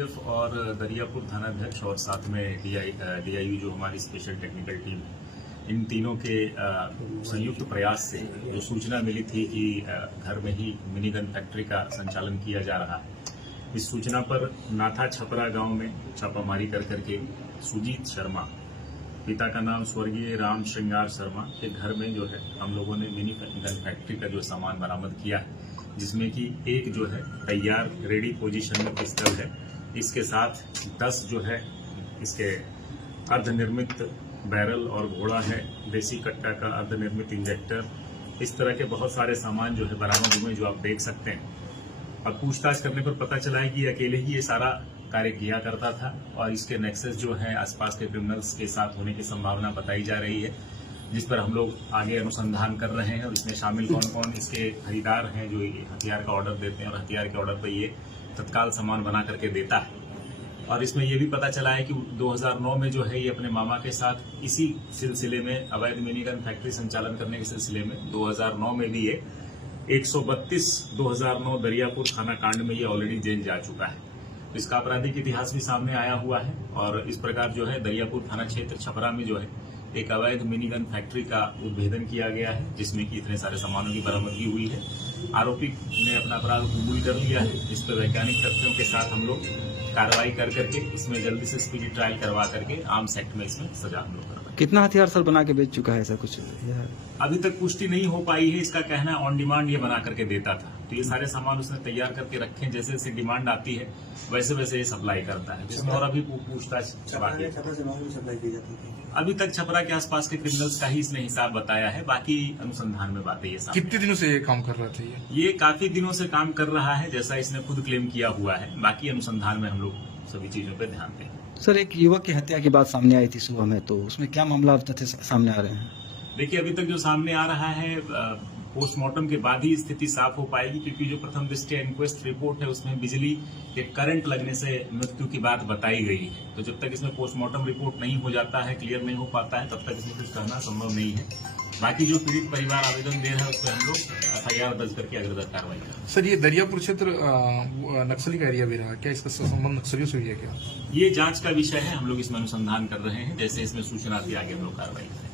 F और दरियापुर थानाध्यक्ष और साथ में डीआईयू जो हमारी स्पेशल टेक्निकल टीम, इन तीनों के संयुक्त प्रयास से जो सूचना मिली थी कि घर में ही मिनी गन फैक्ट्री का संचालन किया जा रहा है, इस सूचना पर नाथा छपरा गांव में छापामारी करके सुजीत शर्मा, पिता का नाम स्वर्गीय राम श्रृंगार शर्मा के घर में जो है हम लोगों ने मिनी गन फैक्ट्री का जो सामान बरामद किया है, जिसमें कि एक जो है तैयार रेडी पोजीशन में पिस्टल है, इसके साथ 10 जो है इसके अर्धनिर्मित बैरल और घोड़ा है, देसी कट्टा का अर्धनिर्मित इंजेक्टर, इस तरह के बहुत सारे सामान जो है बरामद हुए, जो आप देख सकते हैं। अब पूछताछ करने पर पता चला है कि अकेले ही ये सारा कार्य किया करता था और इसके नेक्सस जो है आसपास के क्रिमिनल्स के साथ होने की संभावना बताई जा रही है, जिस पर हम लोग आगे अनुसंधान कर रहे हैं और इसमें शामिल कौन कौन इसके खरीदार हैं जो हथियार का ऑर्डर देते हैं और हथियार के ऑर्डर पर ये तत्काल सामान बना करके देता है। और इसमें यह भी पता चला है कि 2009 में जो है ये अपने मामा के साथ इसी सिलसिले में अवैध मिनी गन फैक्ट्री संचालन करने के सिलसिले में 2009 में भी ये 132/2009 दरियापुर थाना कांड में ये ऑलरेडी जेल जा चुका है। इसका आपराधिक इतिहास भी सामने आया हुआ है और इस प्रकार जो है दरियापुर थाना क्षेत्र छपरा में जो है एक अवैध मिनी गन फैक्ट्री का उद्भेदन किया गया है, जिसमें कि इतने सारे सामानों की बरामदगी हुई है। आरोपी ने अपना अपराध कबूल कर लिया है। इस पर वैज्ञानिक तथ्यों के साथ हम लोग कार्रवाई करके इसमें जल्दी से स्पीडी ट्रायल करवा करके आर्म्स एक्ट में इसमें सजा हम लोग करवाएंगे। कितना हथियार सर बना के बेच चुका है, ऐसा कुछ अभी तक पुष्टि नहीं हो पाई है। इसका कहना है ऑन डिमांड ये बना करके देता था, तो ये सारे सामान उसने तैयार करके रखे, जैसे जैसे डिमांड आती है वैसे वैसे ये सप्लाई करता है, जिसमें और अभी पूछताछ बाकी है। अभी तक छपरा के आसपास के क्रिमिनल्स का ही इसने हिसाब बताया है, बाकी अनुसंधान में बातें ये सामने। कितने दिनों से ये काम कर रहा था? ये काफी दिनों से काम कर रहा है, जैसा इसने खुद क्लेम किया हुआ है। बाकी अनुसंधान में हम लोग सभी चीजों पर ध्यान दें। सर, एक युवक की हत्या की बात सामने आई थी सुबह में, तो उसमें क्या मामला तथ्य सामने आ रहे हैं? देखिए, अभी तक जो सामने आ रहा है पोस्टमार्टम के बाद ही स्थिति साफ हो पाएगी, क्योंकि जो प्रथम दृष्टया इंक्वेस्ट रिपोर्ट है उसमें बिजली के करंट लगने से मृत्यु की बात बताई गई है। तो जब तक इसमें पोस्टमार्टम रिपोर्ट नहीं हो जाता है, क्लियर नहीं हो पाता है, तब तक इसमें कुछ कहना संभव नहीं है। बाकी जो पीड़ित परिवार आवेदन दे रहा है उस पर हम लोग FIR दर्ज करके अग्रदर कार्रवाई करें। सर, ये दरियापुर क्षेत्र नक्सली का एरिया भी रहा, क्या इसका संबंध नक्सलियों से भी है क्या? ये जांच का विषय है, हम लोग इसमें अनुसंधान कर रहे हैं। जैसे इसमें सूचना आती है आगे हम लोग कार्रवाई करें।